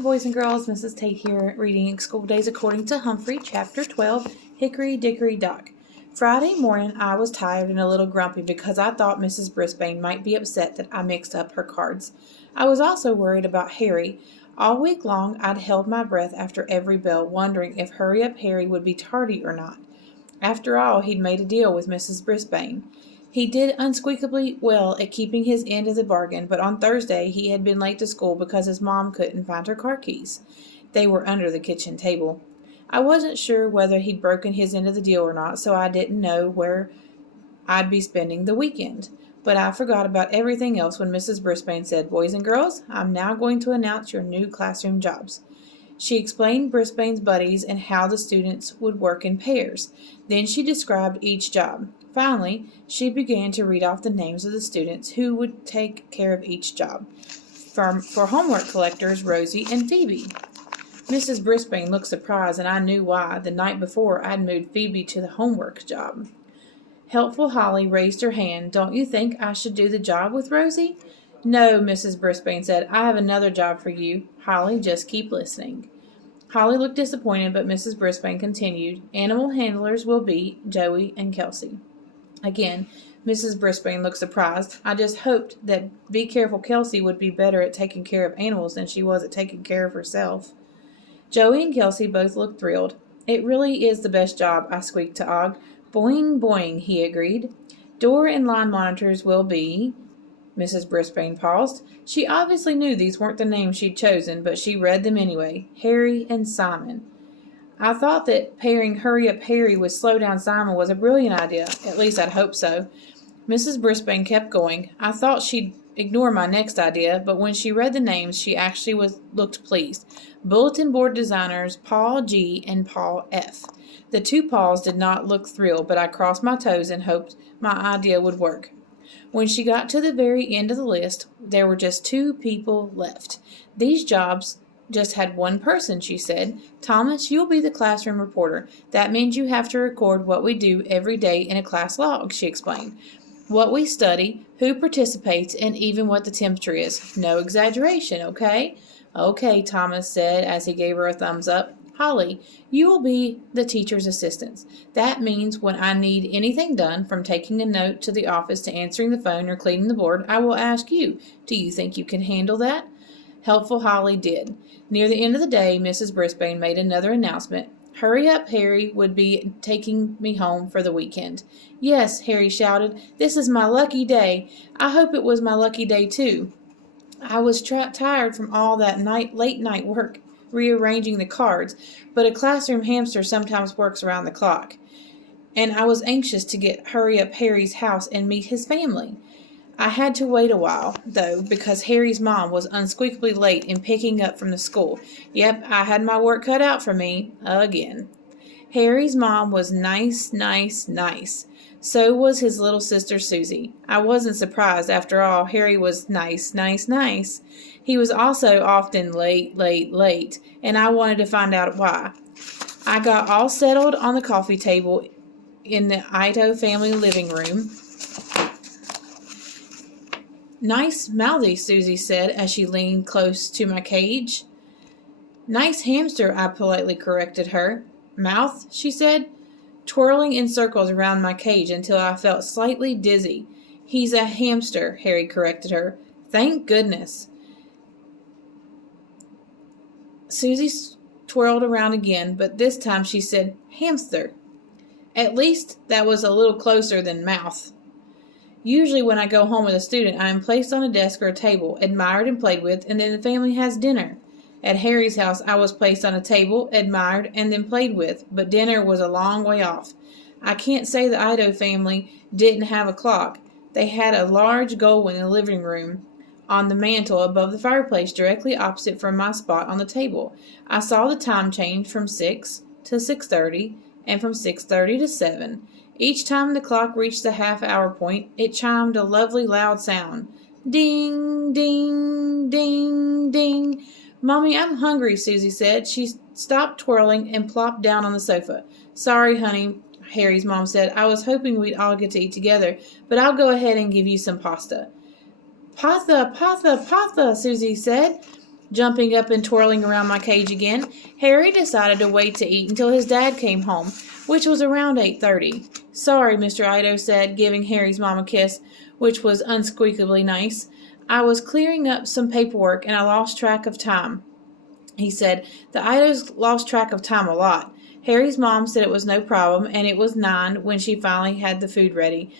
boys and girls. Mrs. Tate here, reading School Days According to Humphrey, Chapter 12, Hickory Dickory Dock. Friday morning, I was tired and a little grumpy because I thought Mrs. Brisbane might be upset that I mixed up her cards. I was also worried about Harry. All week long, I'd held my breath after every bell, wondering if Hurry Up Harry would be tardy or not. After all, he'd made a deal with Mrs. Brisbane. He did unsqueakably well at keeping his end of the bargain, but on Thursday he had been late to school because his mom couldn't find her car keys. They were under the kitchen table. I wasn't sure whether he'd broken his end of the deal or not, so I didn't know where I'd be spending the weekend. But I forgot about everything else when Mrs. Brisbane said, "Boys and girls, I'm now going to announce your new classroom jobs." She explained Brisbane's buddies and how the students would work in pairs. Then she described each job. Finally, she began to read off the names of the students who would take care of each job. For homework collectors, Rosie and Phoebe. Mrs. Brisbane looked surprised, and I knew why. The night before, I'd moved Phoebe to the homework job. Helpful Holly raised her hand. "Don't you think I should do the job with Rosie?" "No," Mrs. Brisbane said. "I have another job for you. Holly, just keep listening." Holly looked disappointed, but Mrs. Brisbane continued. "Animal handlers will be Joey and Kelsey." Again, Mrs. Brisbane looked surprised. I just hoped that Be Careful Kelsey would be better at taking care of animals than she was at taking care of herself. Joey and Kelsey both looked thrilled. "It really is the best job," I squeaked to Og. "Boing, boing," he agreed. "Door and line monitors will be—" Mrs. Brisbane paused. She obviously knew these weren't the names she'd chosen, but she read them anyway. Harry and Simon. I thought that pairing Hurry Up Harry with Slow Down Simon was a brilliant idea. At least I'd hope so. Mrs. Brisbane kept going. I thought she'd ignore my next idea, but when she read the names, she actually looked pleased. Bulletin board designers Paul G. and Paul F. The two Pauls did not look thrilled, but I crossed my toes and hoped my idea would work. When she got to the very end of the list, there were just two people left. These jobs just had one person, she said. "Thomas, you'll be the classroom reporter. That means you have to record what we do every day in a class log," she explained. "What we study, who participates, and even what the temperature is. No exaggeration, okay?" "Okay," Thomas said as he gave her a thumbs up. "Holly, you will be the teacher's assistant. That means when I need anything done, from taking a note to the office to answering the phone or cleaning the board, I will ask you. Do you think you can handle that?" Helpful Holly did. Near the end of the day, Mrs. Brisbane made another announcement. Hurry Up Harry would be taking me home for the weekend. "Yes," Harry shouted, "this is my lucky day. I hope it was my lucky day, too. I was tired from all that late night work rearranging the cards, but a classroom hamster sometimes works around the clock. And I was anxious to get Hurry Up Harry's house and meet his family. I had to wait a while, though, because Harry's mom was unsqueakably late in picking up from the school. Yep, I had my work cut out for me, again. Harry's mom was nice, nice, nice. So was his little sister Susie. I wasn't surprised. After all, Harry was nice, nice, nice. He was also often late, late, late, and I wanted to find out why. I got all settled on the coffee table in the Ito family living room. "Nice mouthy," Susie said as she leaned close to my cage. "Nice hamster," I politely corrected her. "Mouth," she said, twirling in circles around my cage until I felt slightly dizzy. "He's a hamster," Harry corrected her. "Thank goodness." Susie twirled around again, but this time she said, "Hamster." At least that was a little closer than mouth. Usually when I go home with a student, I am placed on a desk or a table, admired and played with, and then the family has dinner. At Harry's house, I was placed on a table, admired, and then played with, but dinner was a long way off. I can't say the Ito family didn't have a clock. They had a large gold one in the living room on the mantel above the fireplace directly opposite from my spot on the table. I saw the time change from 6 to 6:30 and from 6:30 to 7. Each time the clock reached the half-hour point, it chimed a lovely loud sound. Ding, ding, ding, ding. "Mommy, I'm hungry," Susie said. She stopped twirling and plopped down on the sofa. "Sorry, honey," Harry's mom said. "I was hoping we'd all get to eat together, but I'll go ahead and give you some pasta." "Pasta, pasta, pasta," Susie said. Jumping up and twirling around my cage again, Harry decided to wait to eat until his dad came home, which was around 8:30. "Sorry," Mr. Ido said, giving Harry's mom a kiss, which was unsqueakably nice. "I was clearing up some paperwork and I lost track of time," he said. The Idos lost track of time a lot. Harry's mom said it was no problem, and it was 9 when she finally had the food ready.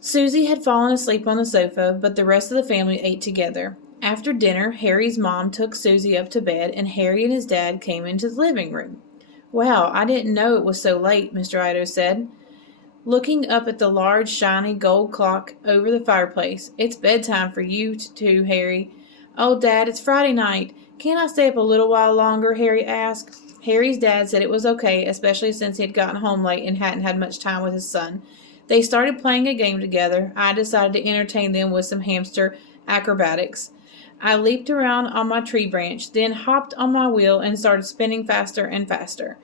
Susie had fallen asleep on the sofa, but the rest of the family ate together. After dinner, Harry's mom took Susie up to bed, and Harry and his dad came into the living room. "Wow, I didn't know it was so late," Mr. Ido said, looking up at the large, shiny gold clock over the fireplace. "It's bedtime for you too, Harry." "Oh, Dad, it's Friday night. Can't I stay up a little while longer?" Harry asked. Harry's dad said it was okay, especially since he had gotten home late and hadn't had much time with his son. They started playing a game together. I decided to entertain them with some hamster acrobatics. I leaped around on my tree branch, then hopped on my wheel and started spinning faster and faster.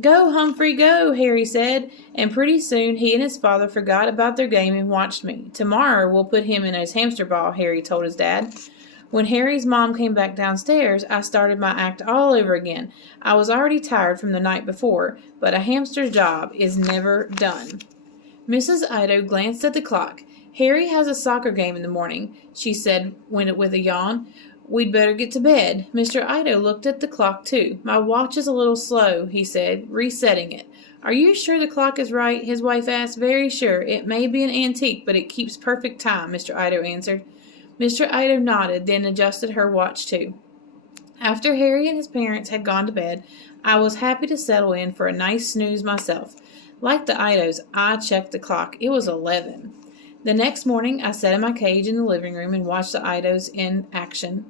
"Go, Humphrey, go," Harry said, and pretty soon he and his father forgot about their game and watched me. "Tomorrow we'll put him in his hamster ball," Harry told his dad. When Harry's mom came back downstairs, I started my act all over again. I was already tired from the night before, but a hamster's job is never done. Mrs. Ido glanced at the clock. "Harry has a soccer game in the morning," she said with a yawn. "We'd better get to bed." Mr. Ido looked at the clock too. "My watch is a little slow," he said, resetting it. "Are you sure the clock is right?" his wife asked. "Very sure. It may be an antique, but it keeps perfect time," Mr. Ido answered. Mr. Ido nodded, then adjusted her watch too. After Harry and his parents had gone to bed, I was happy to settle in for a nice snooze myself. Like the Idos, I checked the clock. It was 11. The next morning, I sat in my cage in the living room and watched the Idos in action.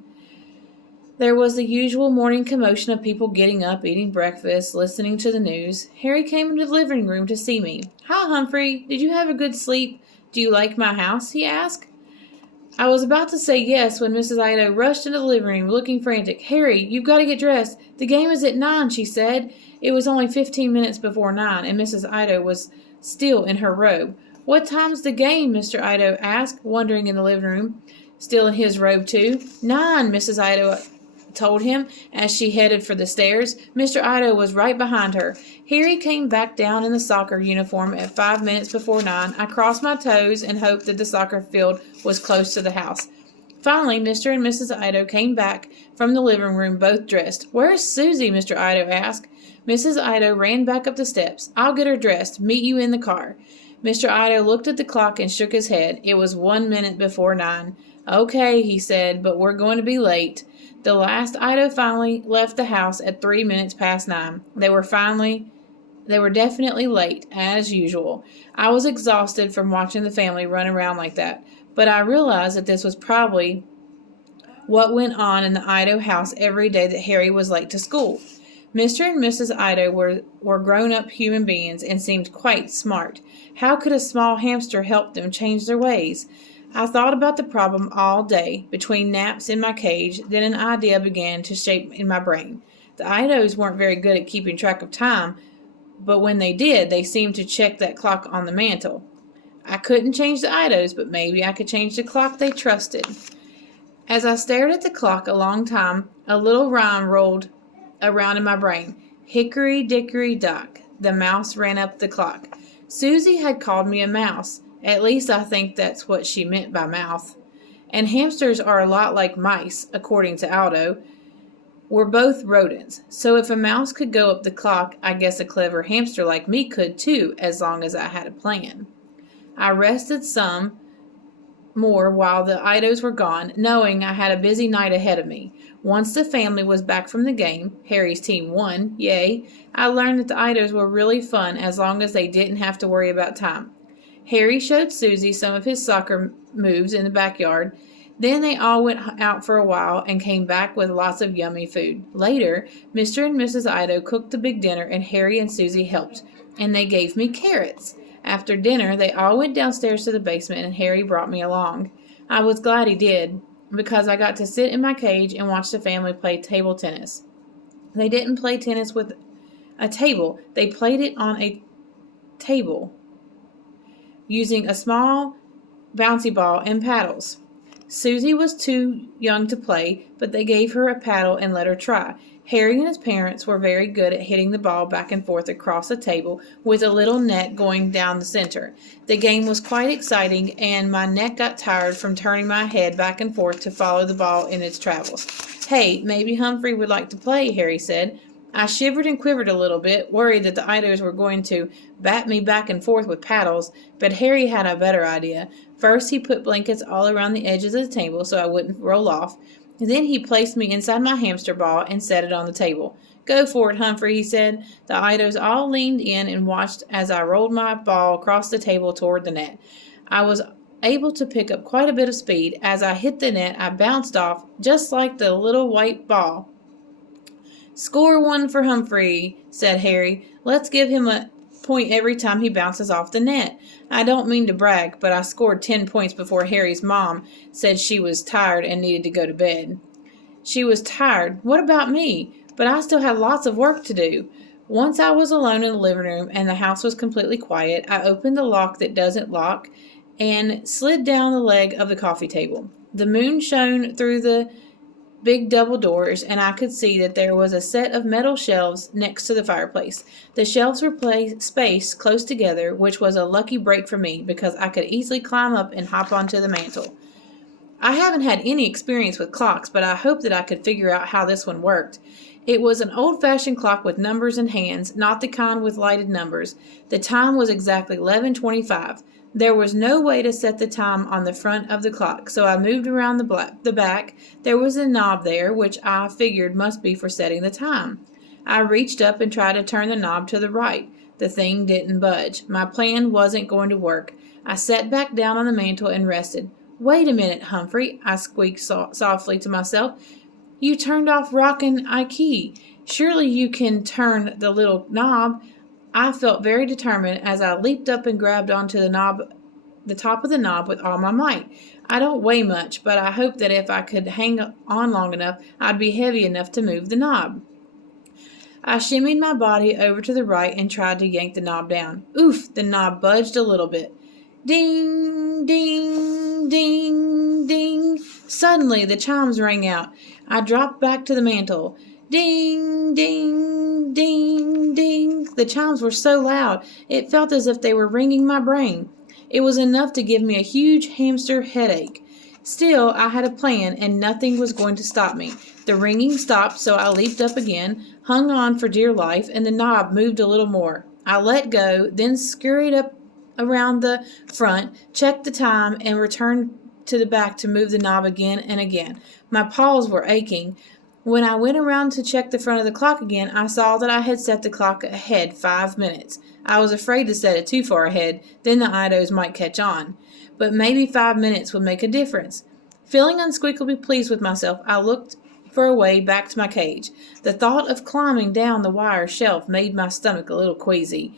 There was the usual morning commotion of people getting up, eating breakfast, listening to the news. Harry came into the living room to see me. "Hi, Humphrey. Did you have a good sleep? Do you like my house?" he asked. I was about to say yes when Mrs. Ido rushed into the living room looking frantic. "Harry, you've got to get dressed. The game is at 9, she said. It was only 15 minutes before 9, and Mrs. Ido was still in her robe. "What time's the game?" Mr. Ido asked, wandering in the living room, still in his robe too. 9, Mrs. Ido told him as she headed for the stairs. Mr. Ido was right behind her. Harry came back down in the soccer uniform at 5 minutes before 9. I crossed my toes and hoped that the soccer field was close to the house. Finally, Mr. and Mrs. Ido came back from the living room, both dressed. "Where's Susie?" Mr. Ido asked. Mrs. Ido ran back up the steps. "I'll get her dressed. Meet you in the car." Mr. Ido looked at the clock and shook his head. It was 1 minute before 9. "Okay," he said, "but we're going to be late." The last Ido finally left the house at 3 minutes past 9. They were definitely late, as usual. I was exhausted from watching the family run around like that, but I realized that this was probably what went on in the Ido house every day that Harry was late to school. Mr. and Mrs. Ido were grown-up human beings and seemed quite smart. How could a small hamster help them change their ways? I thought about the problem all day, between naps in my cage. Then an idea began to shape in my brain. The Idos weren't very good at keeping track of time, but when they did, they seemed to check that clock on the mantel. I couldn't change the Idos, but maybe I could change the clock they trusted. As I stared at the clock a long time, a little rhyme rolled around in my brain. "Hickory dickory dock, the mouse ran up the clock." Susie had called me a mouse. At least I think that's what she meant by mouth. And hamsters are a lot like mice, according to Aldo. We're both rodents. So if a mouse could go up the clock, I guess a clever hamster like me could too, as long as I had a plan. I rested some more while the Idos were gone, knowing I had a busy night ahead of me. Once the family was back from the game, Harry's team won, yay, I learned that the Idos were really fun as long as they didn't have to worry about time. Harry showed Susie some of his soccer moves in the backyard. Then they all went out for a while and came back with lots of yummy food. Later, Mr. and Mrs. Ido cooked the big dinner and Harry and Susie helped, and they gave me carrots. After dinner, they all went downstairs to the basement and Harry brought me along. I was glad he did, because I got to sit in my cage and watch the family play table tennis. They didn't play tennis with a table. They played it on a table, using a small bouncy ball and paddles. Susie was too young to play, but they gave her a paddle and let her try. Harry and his parents were very good at hitting the ball back and forth across the table with a little net going down the center. The game was quite exciting, and my neck got tired from turning my head back and forth to follow the ball in its travels. "Hey, maybe Humphrey would like to play," Harry said. I shivered and quivered a little bit, worried that the Idos were going to bat me back and forth with paddles, but Harry had a better idea. First, he put blankets all around the edges of the table so I wouldn't roll off. Then he placed me inside my hamster ball and set it on the table. "Go for it, Humphrey," he said. The Idos all leaned in and watched as I rolled my ball across the table toward the net. I was able to pick up quite a bit of speed. As I hit the net, I bounced off, just like the little white ball. "Score one for Humphrey," said Harry. "Let's give him a point every time he bounces off the net." I don't mean to brag, but I scored 10 points before Harry's mom said she was tired and needed to go to bed. She was tired. What about me? But I still had lots of work to do. Once I was alone in the living room and the house was completely quiet, I opened the lock that doesn't lock and slid down the leg of the coffee table. The moon shone through the big double doors, and I could see that there was a set of metal shelves next to the fireplace. The shelves were spaced close together, which was a lucky break for me because I could easily climb up and hop onto the mantel. I haven't had any experience with clocks, but I hoped that I could figure out how this one worked. It was an old-fashioned clock with numbers and hands, not the kind with lighted numbers. The time was exactly 11:25. There was no way to set the time on the front of the clock, so I moved around the back. There was a knob there, which I figured must be for setting the time. I reached up and tried to turn the knob to the right. The thing didn't budge. My plan wasn't going to work. I sat back down on the mantel and rested. "Wait a minute, Humphrey," I squeaked softly to myself. "You turned off rockin' key. Surely you can turn the little knob." I felt very determined as I leaped up and grabbed onto the top of the knob with all my might. I don't weigh much, but I hoped that if I could hang on long enough, I'd be heavy enough to move the knob. I shimmied my body over to the right and tried to yank the knob down. Oof! The knob budged a little bit. Ding, ding, ding, ding. Suddenly, the chimes rang out. I dropped back to the mantel. Ding, ding, ding, ding. The chimes were so loud, it felt as if they were ringing my brain. It was enough to give me a huge hamster headache. Still, I had a plan, and nothing was going to stop me. The ringing stopped, so I leaped up again, hung on for dear life, and the knob moved a little more. I let go, then scurried up around the front, checked the time, and returned to the back to move the knob again and again. My paws were aching. When I went around to check the front of the clock again, I saw that I had set the clock ahead 5 minutes. I was afraid to set it too far ahead, then the Idos might catch on. But maybe 5 minutes would make a difference. Feeling unsqueakably pleased with myself, I looked for a way back to my cage. The thought of climbing down the wire shelf made my stomach a little queasy.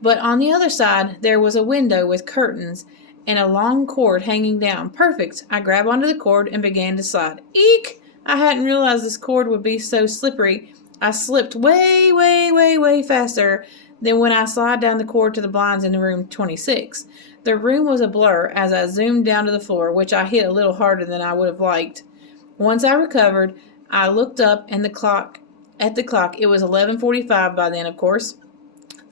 But on the other side, there was a window with curtains and a long cord hanging down. Perfect! I grabbed onto the cord and began to slide. Eek! I hadn't realized this cord would be so slippery. I slipped way faster than when I slid down the cord to the blinds in room 26. The room was a blur as I zoomed down to the floor, which I hit a little harder than I would have liked. Once I recovered, I looked up and at the clock. It was 11:45 by then, of course.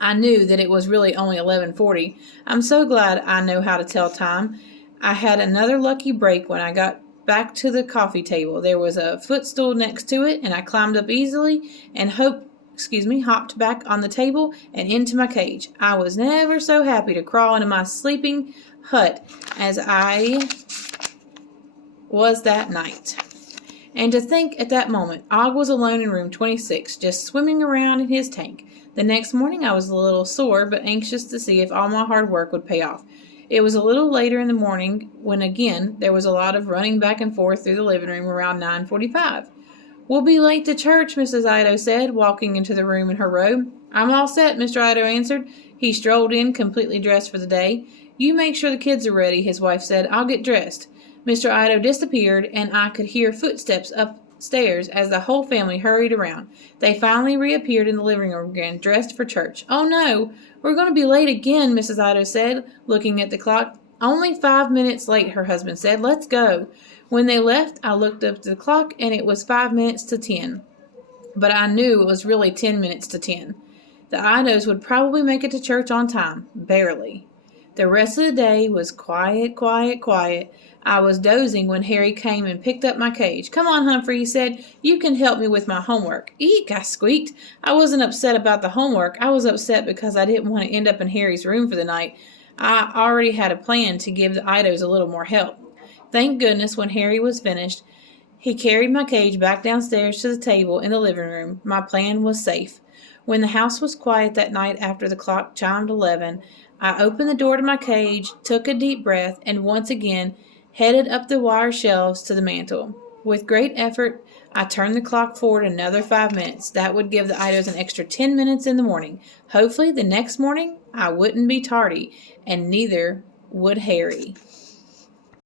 I knew that it was really only 11:40. I'm so glad I know how to tell time. I had another lucky break when I got back to the coffee table. There was a footstool next to it, and I climbed up easily and hopped back on the table and into my cage. I was never so happy to crawl into my sleeping hut as I was that night. And to think at that moment, Og was alone in room 26, just swimming around in his tank. The next morning I was a little sore, but anxious to see if all my hard work would pay off. It was a little later in the morning when again there was a lot of running back and forth through the living room around 9:45. "We'll be late to church," Mrs. Ido said, walking into the room in her robe. "I'm all set," Mr. Ido answered. He strolled in, completely dressed for the day. "You make sure the kids are ready," his wife said. "I'll get dressed." Mr. Ido disappeared, and I could hear footsteps upstairs as the whole family hurried around. They finally reappeared in the living room again, dressed for church. "Oh no, we're going to be late again," Mrs. Ido said, looking at the clock. Only 5 minutes late, her husband said. Let's go. When they left, I looked up at the clock, and it was 5 minutes to 10. But I knew it was really 10 minutes to 10. The Idos would probably make it to church on time. Barely. The rest of the day was quiet, quiet, quiet. I was dozing when Harry came and picked up my cage. Come on, Humphrey, he said. You can help me with my homework. Eek, I squeaked. I wasn't upset about the homework. I was upset because I didn't want to end up in Harry's room for the night. I already had a plan to give the Idos a little more help. Thank goodness when Harry was finished, he carried my cage back downstairs to the table in the living room. My plan was safe. When the house was quiet that night after the clock chimed 11, I opened the door to my cage, took a deep breath, and once again headed up the wire shelves to the mantel. With great effort, I turned the clock forward another 5 minutes. That would give the Idos an extra 10 minutes in the morning. Hopefully, the next morning, I wouldn't be tardy, and neither would Harry.